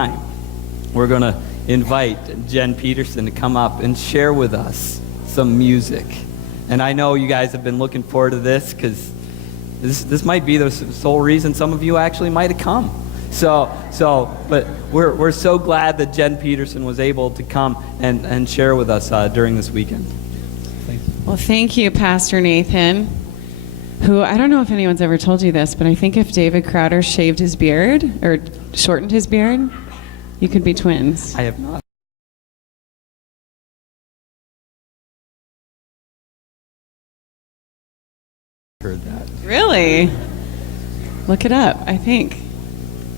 time, we're going to invite Jenn Petersen to come up and share with us some music. And I know you guys have been looking forward to this because this might be the sole reason some of you actually might have come. But we're so glad that Jenn Petersen was able to come and share with us during this weekend. Thanks. Well, thank you, Pastor Nathan, who, I don't know if anyone's ever told you this, but I think if David Crowder shaved his beard or shortened his beard, you could be twins. I have not. Heard that. Really? Look it up, I think.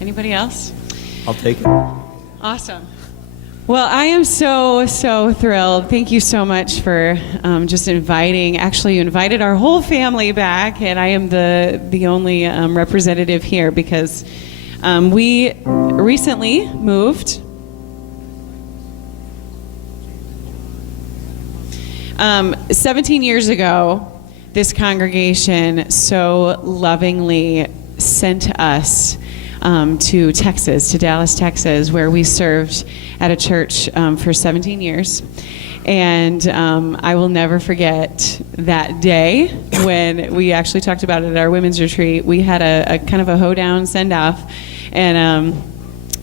Anybody else? I'll take it. Awesome. Well, I am so thrilled. Thank you so much for just inviting. Actually, you invited our whole family back, and I am the only representative here because we recently moved. 17 years ago, this congregation so lovingly sent us to Texas, to Dallas, Texas, where we served at a church for 17 years. And I will never forget that day when we actually talked about it at our women's retreat. We had a kind of a hoedown send-off, and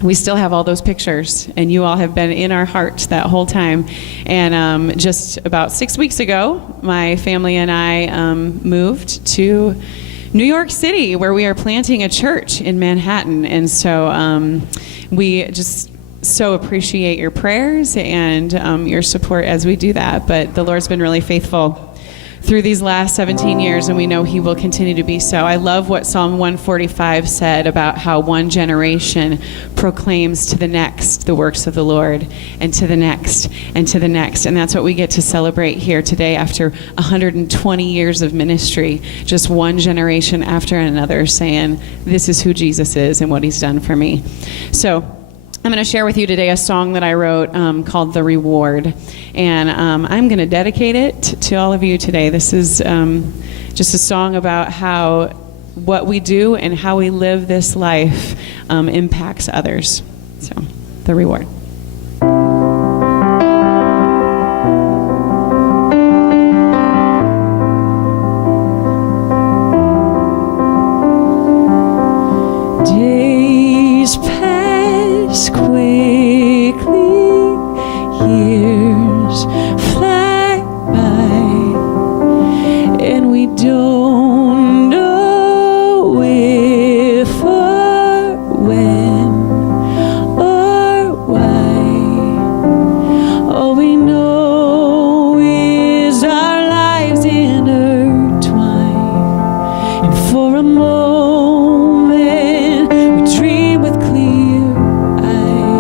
we still have all those pictures, and you all have been in our hearts that whole time. And just about 6 weeks ago, my family and I moved to New York City, where we are planting a church in Manhattan. And so we just so appreciate your prayers and your support as we do that. But the Lord's been really faithful through these last 17 years, and we know he will continue to be so. I love what Psalm 145 said about how one generation proclaims to the next the works of the Lord, and to the next, and to the next. And that's what we get to celebrate here today after 120 years of ministry, just one generation after another saying, this is who Jesus is and what he's done for me. So I'm going to share with you today a song that I wrote called The Reward. And I'm going to dedicate it to all of you today. This is just a song about how what we do and how we live this life impacts others. So, The Reward. Days pass quickly, years fly by, and we don't know if or when or why. All we know is our lives intertwine, and for a moment we dream with clear eyes.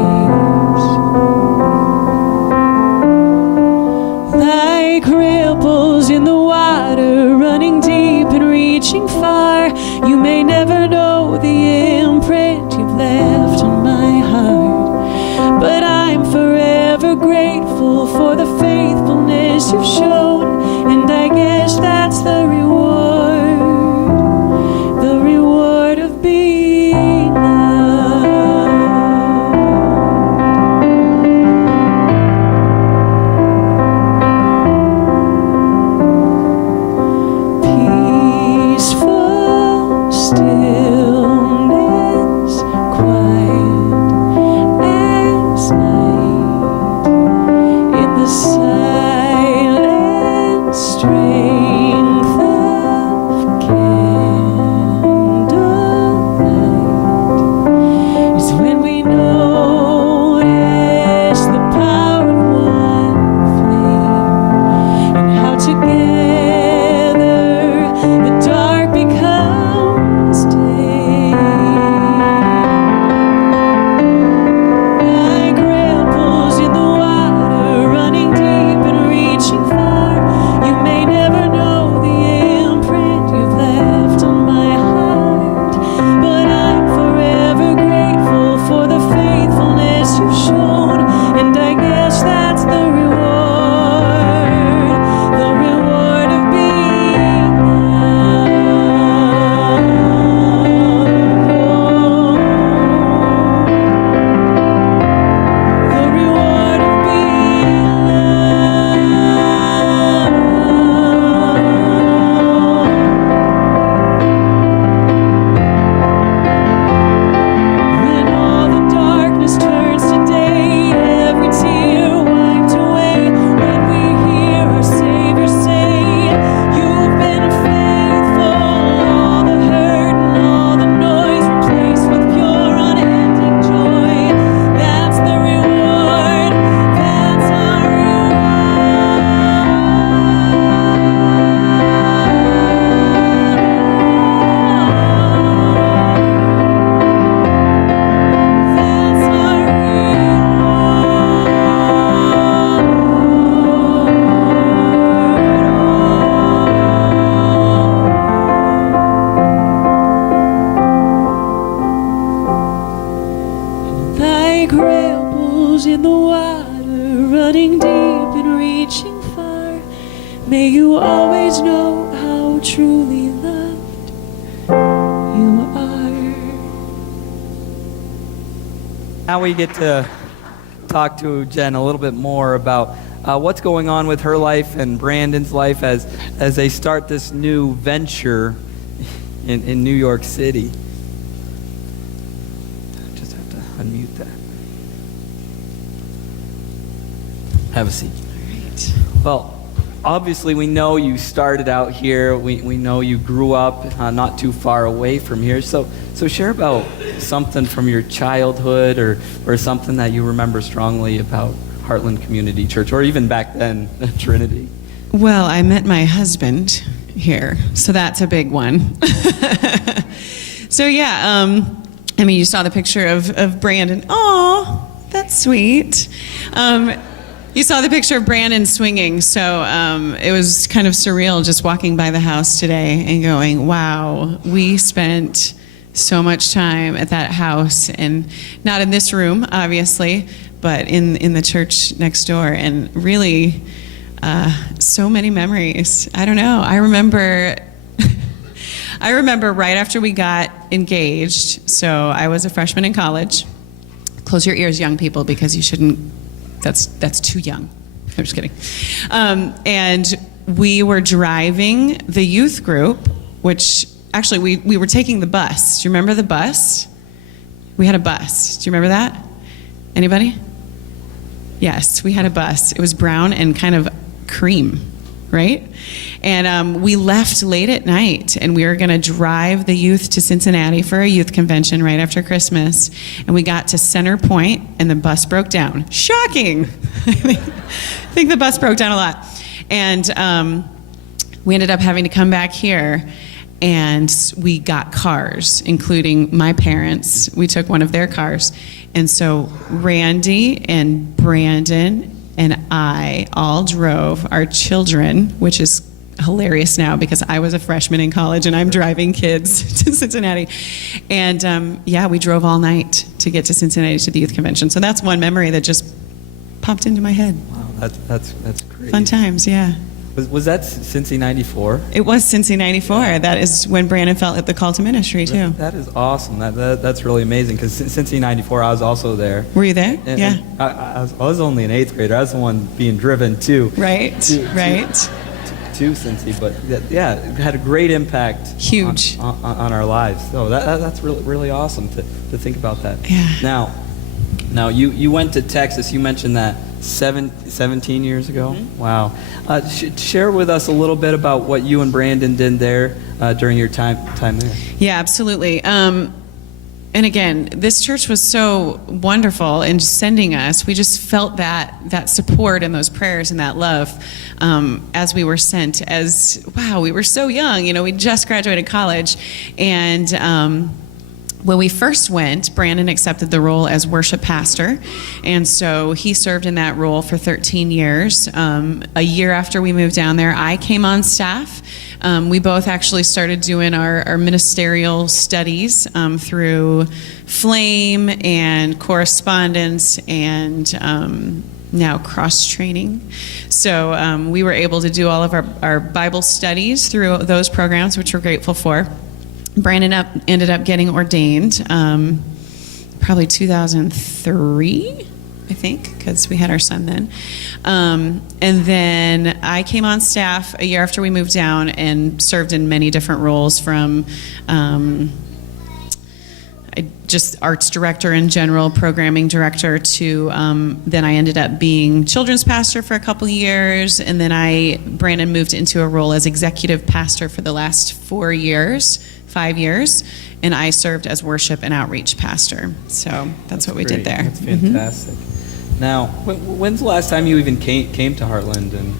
like ripples in the water, running deep and reaching far. May you always know how truly loved you are. Now we get to talk to Jenn a little bit more about what's going on with her life and Brandon's life as they start this new venture in New York City. Just have to unmute that. Have a seat. All right. Well, obviously we know you started out here. We know you grew up not too far away from here. So share about something from your childhood or something that you remember strongly about Heartland Community Church, or even back then, Trinity. Well, I met my husband here, so that's a big one. So yeah, I mean, you saw the picture of Brandon. Oh, that's sweet. You saw the picture of Brandon swinging, so it was kind of surreal just walking by the house today and going, wow, we spent so much time at that house, and not in this room, obviously, but in the church next door, and really so many memories. I don't know. I remember right after we got engaged, so I was a freshman in college. Close your ears, young people, because you shouldn't, that's too young. I'm just kidding. And we were driving the youth group, which actually we were taking the bus. Do you remember the bus? We had a bus. Do you remember that? Anybody? Yes, we had a bus. It was brown and kind of cream, right? And we left late at night, and we were going to drive the youth to Cincinnati for a youth convention right after Christmas. And we got to Center Point, and the bus broke down. Shocking! I think the bus broke down a lot. And we ended up having to come back here, and we got cars, including my parents. We took one of their cars. And so Randy and Brandon and I all drove our children, which is hilarious now because I was a freshman in college and I'm driving kids to Cincinnati. And yeah, we drove all night to get to Cincinnati to the youth convention. So that's one memory that just popped into my head. Wow, that's great. Fun times, yeah. Was that Cincy 94? It was Cincy 94. Yeah. That is when Brandon felt the call to ministry, too. That is awesome. That's really amazing, because Cincy 94, I was also there. Were you there? And, yeah. And I was only an 8th grader. I was the one being driven, too. Right, right. To Cincy, but yeah, it had a great impact. Huge. On our lives. So that's really, really awesome to think about that. Yeah. Now you went to Texas. You mentioned that 17 years ago. Mm-hmm. Wow. Share with us a little bit about what you and Brandon did there during your time there. Yeah, absolutely. And again, this church was so wonderful in sending us. We just felt that support and those prayers and that love as we were sent. Wow, we were so young. You know, we just graduated college, and when we first went, Brandon accepted the role as worship pastor, and so he served in that role for 13 years. A year after we moved down there, I came on staff. We both actually started doing our ministerial studies through Flame and correspondence and now cross-training. So we were able to do all of our Bible studies through those programs, which we're grateful for. Brandon ended up getting ordained probably 2003, I think, because we had our son then. And then I came on staff a year after we moved down and served in many different roles, from just arts director in general, programming director, to then I ended up being children's pastor for a couple of years, and then Brandon moved into a role as executive pastor for the last 5 years, and I served as worship and outreach pastor. So that's what we did there. That's fantastic. Mm-hmm. Now, when's the last time you even came to Heartland? And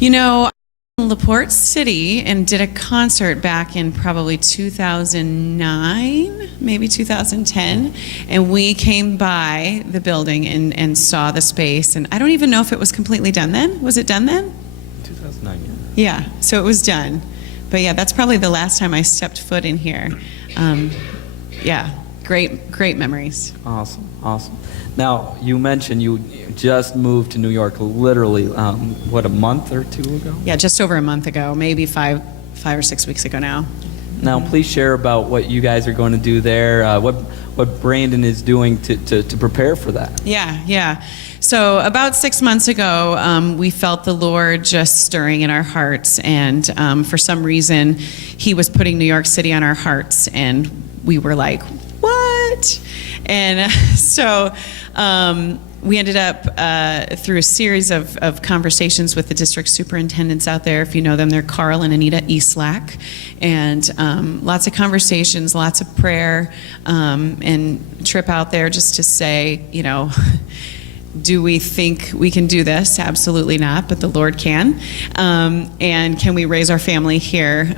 you know, LaPorte City and did a concert back in probably 2009, maybe 2010, and we came by the building and saw the space, and I don't even know if it was completely done then. Was it done then? 2009, yeah. Yeah, so it was done. But yeah, that's probably the last time I stepped foot in here. Yeah, great memories. Awesome. Now, you mentioned you just moved to New York literally, a month or two ago? Yeah, just over a month ago, maybe five or 6 weeks ago now. Now, please share about what you guys are going to do there, what Brandon is doing to prepare for that. Yeah. So about 6 months ago, we felt the Lord just stirring in our hearts, and for some reason, He was putting New York City on our hearts, and we were like, what? And so we ended up through a series of conversations with the district superintendents out there. If you know them, they're Carl and Anita Eastlack, and lots of conversations, lots of prayer, and trip out there just to say, do we think we can do this? Absolutely not, but the Lord can. And can we raise our family here?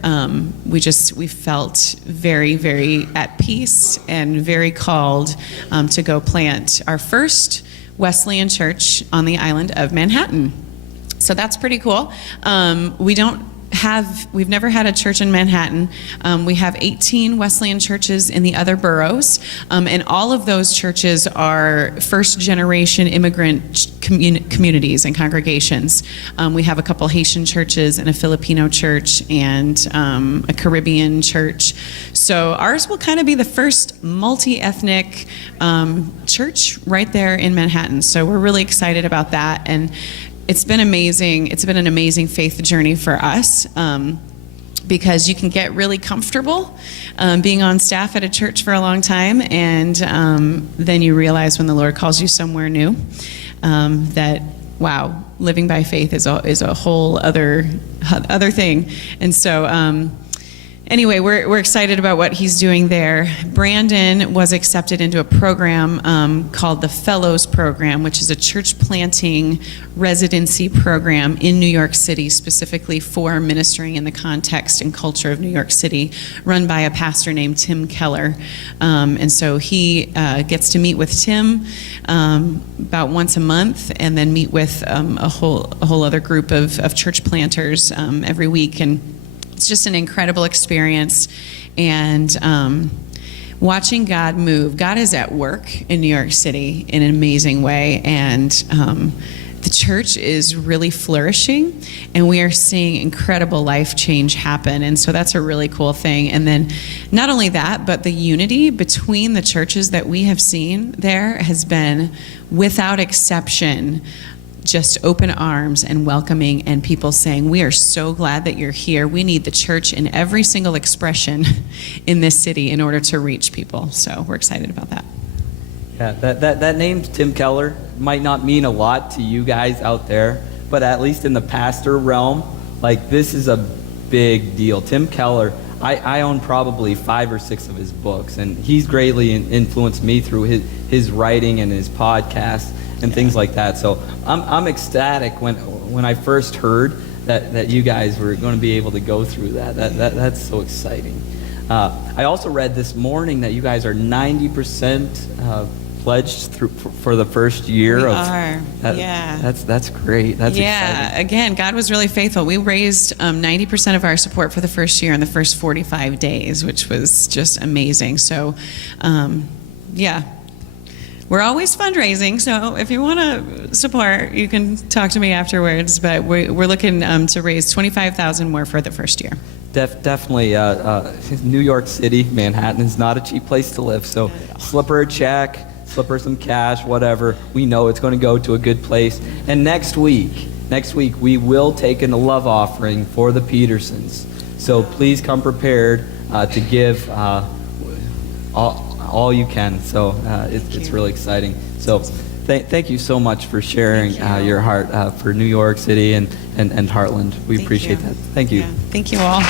We felt very, very at peace and very called to go plant our first Wesleyan church on the island of Manhattan. So that's pretty cool. We've never had a church in Manhattan. We have 18 Wesleyan churches in the other boroughs, and all of those churches are first-generation immigrant communities and congregations. We have a couple Haitian churches and a Filipino church and a Caribbean church. So ours will kind of be the first multi-ethnic church right there in Manhattan. So we're really excited about that, and it's been amazing. It's been an amazing faith journey for us because you can get really comfortable being on staff at a church for a long time, and then you realize when the Lord calls you somewhere new that, wow, living by faith is a whole other thing. And so anyway, we're excited about what he's doing there. Brandon was accepted into a program called the Fellows Program, which is a church planting residency program in New York City, specifically for ministering in the context and culture of New York City, run by a pastor named Tim Keller. And so he gets to meet with Tim about once a month, and then meet with a whole other group of church planters every week. And it's just an incredible experience, and watching God move. God is at work in New York City in an amazing way, and the church is really flourishing, and we are seeing incredible life change happen, and so that's a really cool thing. And then not only that, but the unity between the churches that we have seen there has been, without exception, just open arms and welcoming, and people saying, we are so glad that you're here. We need the church in every single expression in this city in order to reach people. So we're excited about that. Yeah, that name, Tim Keller, might not mean a lot to you guys out there, but at least in the pastor realm, this is a big deal. Tim Keller, I own probably 5 or 6 of his books, and he's greatly influenced me through his writing and his podcast and things like that. So I'm ecstatic when I first heard that you guys were going to be able to go through that. That's so exciting. I also read this morning that you guys are 90% pledged for the first year. We are. That's great. That's exciting. Again, God was really faithful. We raised 90% of our support for the first year in the first 45 days, which was just amazing. So, we're always fundraising, so if you want to support, you can talk to me afterwards. But we're looking to raise $25,000 more for the first year. Definitely, New York City, Manhattan is not a cheap place to live. So slip her a check, slip her some cash, whatever. We know it's going to go to a good place. And next week we will take in a love offering for the Petersens. So please come prepared to give all you can. So it's really exciting. So thank you so much for sharing your heart for New York City and Heartland. We appreciate that. Thank you. Yeah. Thank you all.